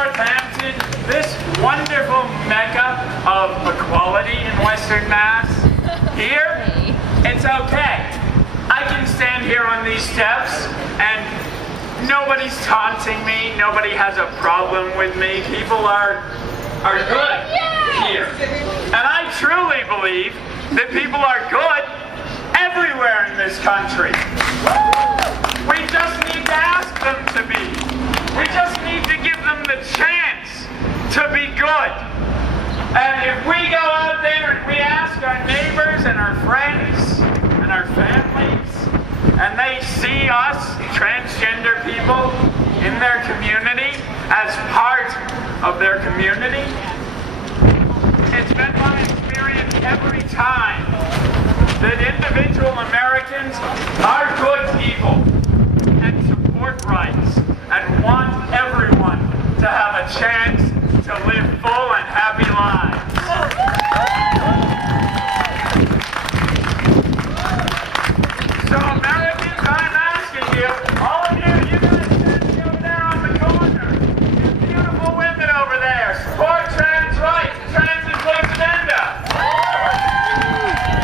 Northampton, this wonderful mecca of equality in Western Mass, here, it's okay. I can stand here on these steps and nobody's taunting me, nobody has a problem with me, people are good here. And I truly believe that people are good everywhere in this country. We just need to ask them to be. We just need to give them the chance to be good. And if we go out there and we ask our neighbors and our friends and our families, and they see us, transgender people, in their community as part of their community, it's been my experience every time that individual Americans are good people and support rights and want everyone to have a chance to live full and happy lives. So Americans, I'm asking you, all of you guys standing over there on the corner, you beautiful women over there, support trans rights, trans includes ENDA.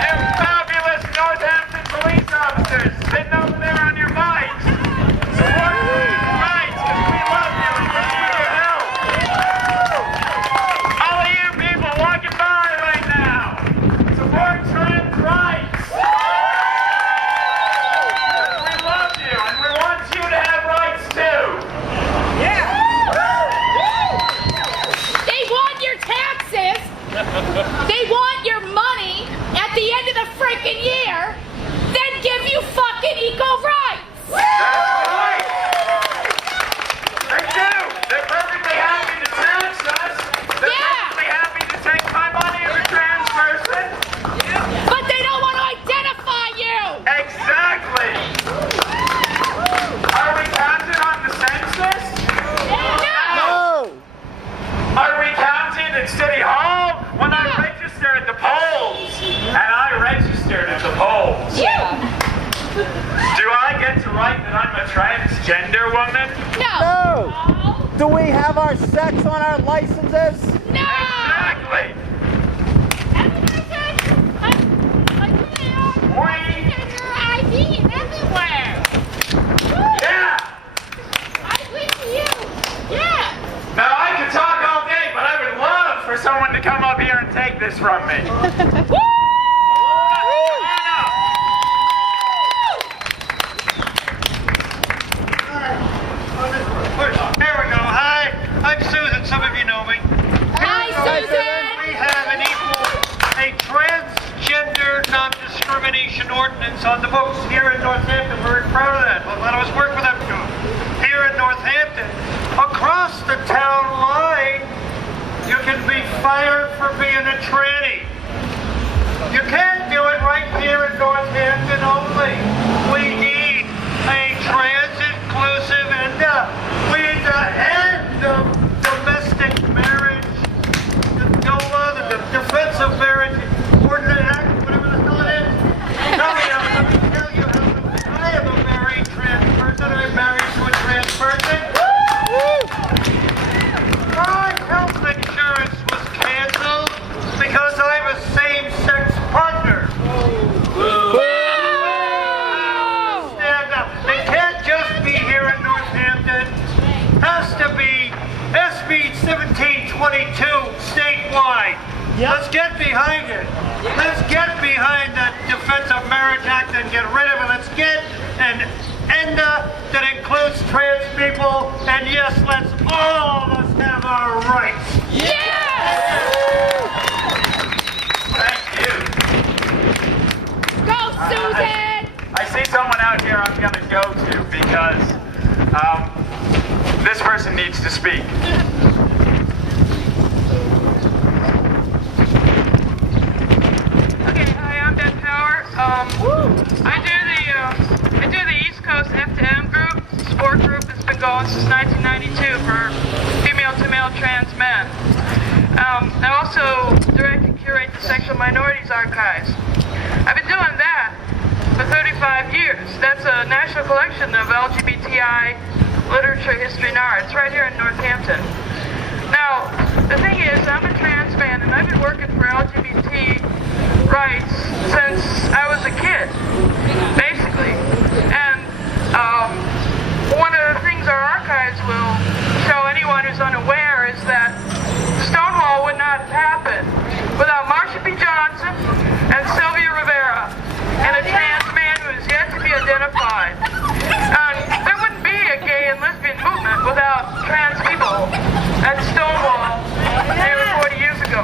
You fabulous Northampton police officers sitting over there on your bikes, support trans rights, because we love you and we need your help. All of you people walking by right now, support trans rights. They want your money at the end of the freaking year, then give you fucking equal rights. That's right. They do. They're perfectly happy to tax us. They're perfectly happy to take my money as a trans person. But they don't want to identify you. Exactly. Are we counted on the census? No. Are we counted at City Hall? When I register at the polls, and I registered at the polls. Yeah. Do I get to write that I'm a transgender woman? No. Do we have our sex on our licenses? No. Exactly. ID everywhere. Yeah. I agree with you. Yeah. Now I could talk all day, but I would love for someone to come up here and take this from me. Woo! Here we go. Hi, I'm Susan. Some of you know me. Hi, Susan. We have a transgender non-discrimination ordinance on the books here in Northampton. We're very proud of that. A lot of us work with them here in Northampton. Across the town line, you can be fired for being a tranny. You can't do it right here in Northampton only. We need a trans-inclusive ENDA. We need to end the domestic marriage, the DOLA, the Defense of Marriage Ordinance Act, whatever the hell it is. Let me tell you how I am a married trans person. I'm married to a trans person. My health insurance was canceled because I'm a same-sex partner. Stand up. It can't just be here in Northampton. It has to be SB 1722 statewide. Let's get behind it. Let's get behind the Defense of Marriage Act and get rid of it. Let's get an ENDA that includes trans people, and yes, let's all of us have our rights. Yes! Thank you. Go, Susan! I see someone out here I'm going to go to because this person needs to speak. Okay, hi, I'm Dead Power. I do the East Coast F2M group, sport group that's been going since 1992 for female-to-male trans men. I also direct and curate the Sexual Minorities Archives. I've been doing that for 35 years. That's a national collection of LGBTI literature, history, and art. It's right here in Northampton. Now, the thing is, I'm a trans man, and I've been working for LGBT rights since I was a kid, basically. And one of the things our archives will show anyone who's unaware is that Stonewall would not have happened without Marsha P. Johnson and Sylvia Rivera and a trans man who is yet to be identified. And there wouldn't be a gay and lesbian movement without trans people at Stonewall nearly 40 years ago.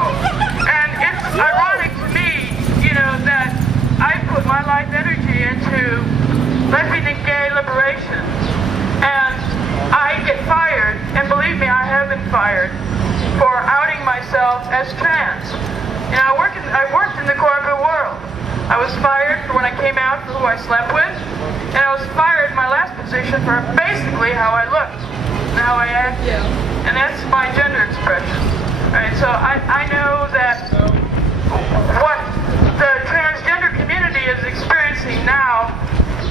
And it's ironic to me, you know, that I put my life energy into lesbian and gay liberation. And I get fired, and believe me, I have been fired for outing myself as trans. You know, I worked in the corporate world. I was fired for when I came out for who I slept with, and I was fired in my last position for basically how I looked and how I acted. And that's my gender expression. Right? So I know that what the transgender community is experiencing now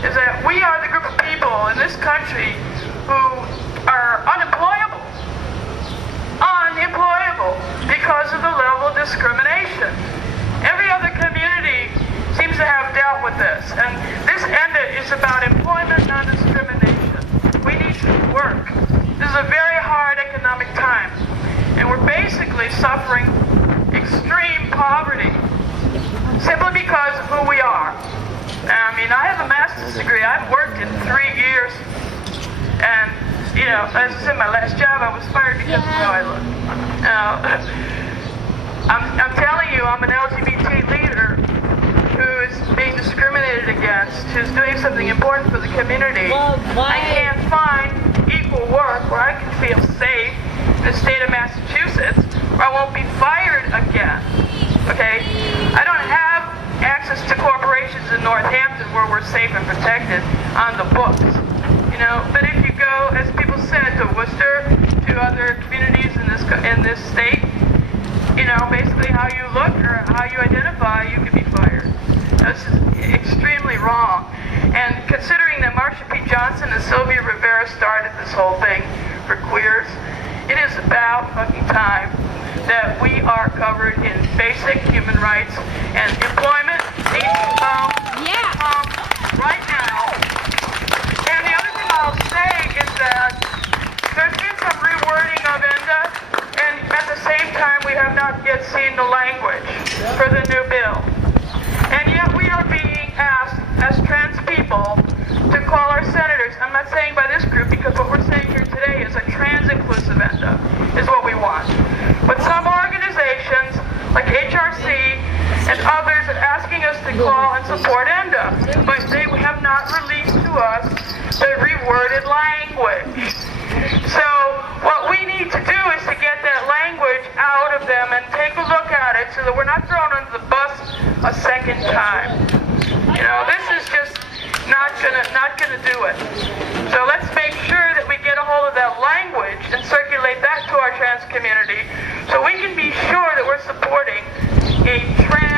is that we are the group of people in this country who are unemployable because of the level of discrimination. Every other community seems to have dealt with this, and this ENDA is about employment, non-discrimination. We need to work. This is a very hard economic time, and we're basically suffering extreme poverty simply because of who we are. I mean, I have a master's degree. I've worked in 3 years, and, you know, as I said, my last job, I was fired because of how I look. I'm telling you, I'm an LGBT leader who is being discriminated against, who's doing something important for the community. I can't find equal work where I can feel safe in the state of Massachusetts, where I won't be fired again. Okay? I don't have access to corporations in Northampton where we're safe and protected on the books. You know, but if you go, as people said, to Worcester, to other communities in this state, you know, basically how you look or how you identify, you could be fired. This is extremely wrong. And considering that Marsha P. Johnson and Sylvia Rivera started this whole thing for queers, it is about fucking time that we are covered in basic human rights, and employment needs to come right now. And the other thing I'll say is that there's been some rewording of ENDA, and at the same time we have not yet seen the language for the new bill. And yet we are being asked as trans people to call our senators. I'm not saying by this group, because what we're saying here today is a trans-inclusive ENDA is what we want. But some organizations, like HRC and others, are asking us to call and support ENDA, but they have not released to us the reworded language. So what we need to do is to get that language out of them and take a look at it so that we're not thrown under the bus a second time. You know, this is just not gonna do it. So let's make sure that we get a hold of that language and circulate that to our trans community so we can be sure that we're supporting a trans